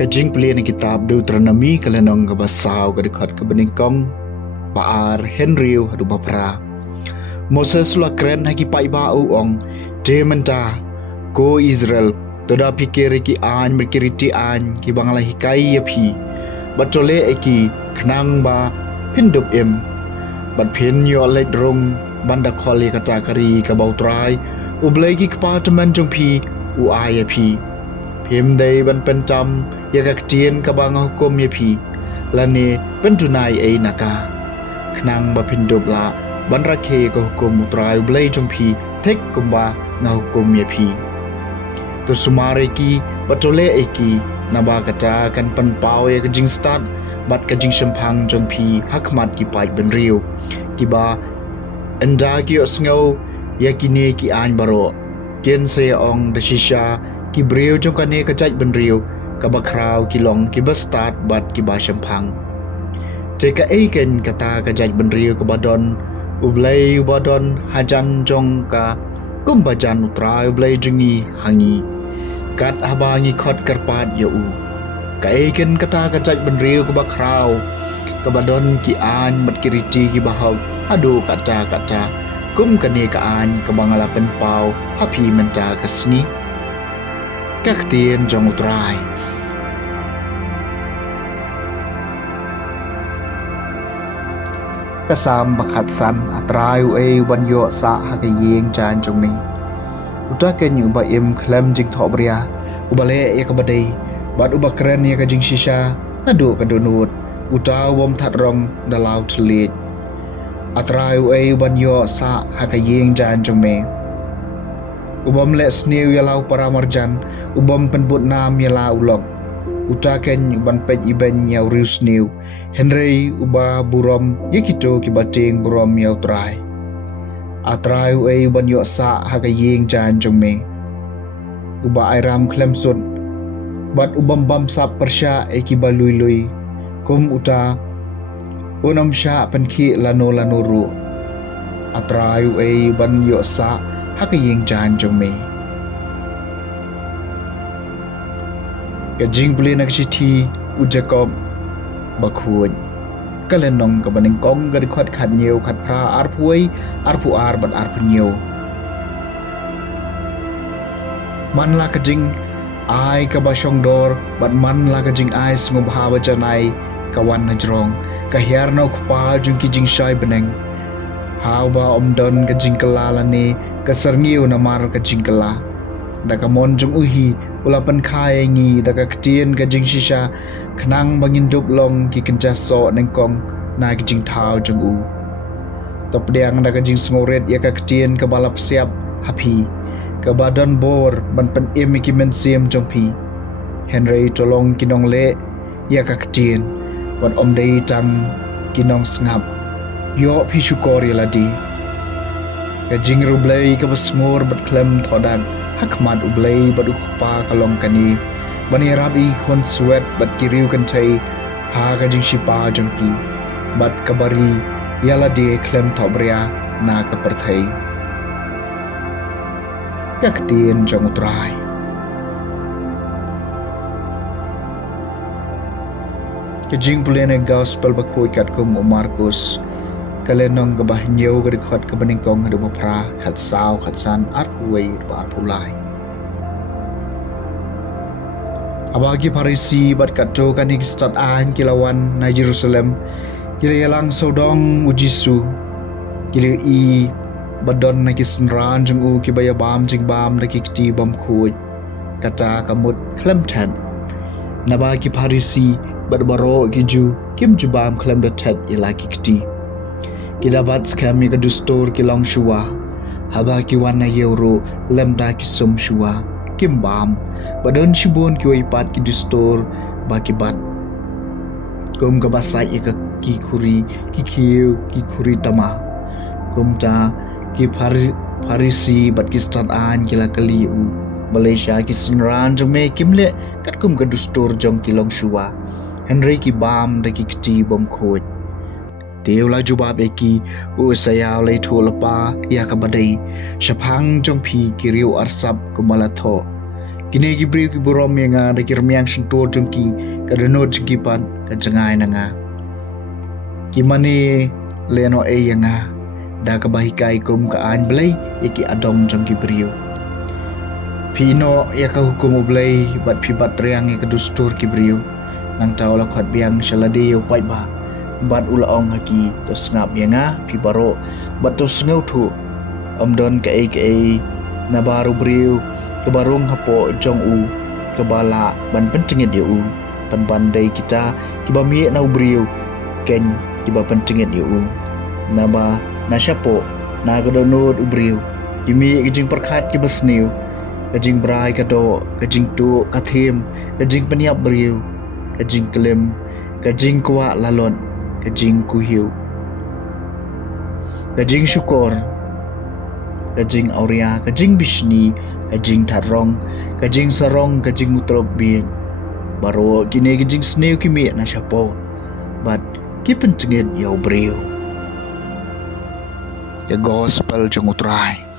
Kajing pilihan kitab Deuteronomi kalenong kabasaw kadikot kabaningkong Baar Henry hadu bapra Moses la kren haki paibau ong dementa ko Israel toda pikir ki an berkiriti an ki bangla hikai yapi batole eki knang ba pindup bat pin yo ledrong banda kholi kata kari ka bautrai ublegi kpartment jong pi u ayapi Him day ban pentam yakaktian kabang hukum yapi lani pentunai ay naka knang bapindub la ban rakhe ko hukum utrai blai jumpi tek kumba nga hukum yapi to sumare ki patole eki naba kata kan panpau ya kajing start bat kajing sempang jumpi hakmat ki pai ben riu kiba enda ki osngau yakini ki an baro ken se ong de shisha ki breu jong kane kajai ben riu ka bakrau ki long ki bastart bat ki ba sempang teka eiken kata kajai ben riu ka badon ublai badon hajan jong ka kumbajan utrai ublai jungi hangi kat abangi khot karpat yo u ka eiken kata kajai ben riu ka bakrau ka badon ki an mat kiriti ki bahau adu kata kum kane ka an ka bangala penpau hapi menta kasni các tiên trong một rai kasam bakhat san atrai e banyo sa hakayeng chan trong mi utaken yu ba im klem jing thobria ubale ya kabadai bad ubakren ya kajing shisha nadu kadunut utaw bom thatrong dalau thlit atrai e banyo sa hakayeng chan trong mi ubam le snew yalau paramarjan ubam penbut nam yalau ulok utaken uban pej iben yaw riu snew henry uba burom yekito kibating burom yaw trai atrai e uban yo sa hakayeng jan jongme uba airam klemsut bat ubam bam sap persya e kibalui kum uta unam sya penki lano ru atrai e uban yo sa hakayeng jan jong me kajing beli nak siti u Jacob bakhuj kalenong ka baning kong gadi khat khat nhiều khat pra arpuai arpuar bat arpunyo man la kajing ai ka basong dor bat man la kajing ai smubha bajanai kawan najrong kahiarno kpa jung kijing shai beneng How ba omdon ka jingkala lani ka sarngiw na mar ka jingkala da ka monjong uhi ulapan kaya ngi da ka ktien ka jing shisha khnang bangin dublong ki kenja so nengkong na ka jing thao jong u top diang da ka jing smoret ya ka ktien ka balap siap happy ka badon bor ban pen em ki men siem jong pi Henry tolong kinong le ya ka ktien wat om dei tam kinong ngap yo pi syukori ladi ka jing rublai ka basmur bat klem thodak hakmat ublai bat ukpa kalong kani bani rabi kon suet bat kiriu kan thai ha ka jing shipa jongki bat kabari yala de klem thobria na ka perthai yak tien jong utrai ka jing pulene gospel bakoi kat kum Markus kalenong kabahnyau kadikot kabaningkong hadu mapra khat sao khat san arpuai ba arpulai abagi Farisi bat kato kanik stat an kilawan na Jerusalem kilalang sodong ujisu kila i badon na kisnran jung u kibaya bam jing bam na kikti bam khoj kata kamut klemten nabagi Farisi bat baro kiju kim jubam klem da tet ila kikti Kidabat kami ke dustur kilong shua haba ki wana euro lemda ki sum shua kimbam badon shibon ki wipat ki dustur baki bat kum ka basai ki khuri ki khiu ki khuri tama kum ta ki Farisi bat ki stat an kila kali u Malaysia ki sunran jome kimle kat kum ka dustur jong kilong shua Henry ki bam da ki kti bom khoj Deula jubab eki usaya lay tulapa ya kabadai syapang jong pi kiriu arsap kumalatho Kini gibriu ki burom yang nga da kirmiang sentur jengki kadenot jengki pan kajengai na nga. Kimani leno yang nga da kabahikai kum kaan belai iki adong jengki briu. Pino ya ka hukum ublay bat pibat triang ya kedustur ki briu. Nang tau la khat biang shaladi yo pai ba. Bat ulaong haki to sngap yang nga pi baro bat to sngau thu. Omdon ka ai na baru briu kebarung hapo jong u kebala ban pencengit dia u pan bandai kita kiba mi na briu ken kiba pencengit dia u naba na syapo na gadonod u briu kimi gijing perkhat kiba sniu gajing brai kado gajing tu kathim gajing peniap briu gajing kelem gajing kuat lalon gajing kuhiu gajing syukur kajing auria, kajing bisni, kajing tarong, kajing sarong, kajing mutlop bin. Baru kini kajing sneu kimi na syapo. But kipen cengit yau briu. Ya gospel jeng utrai.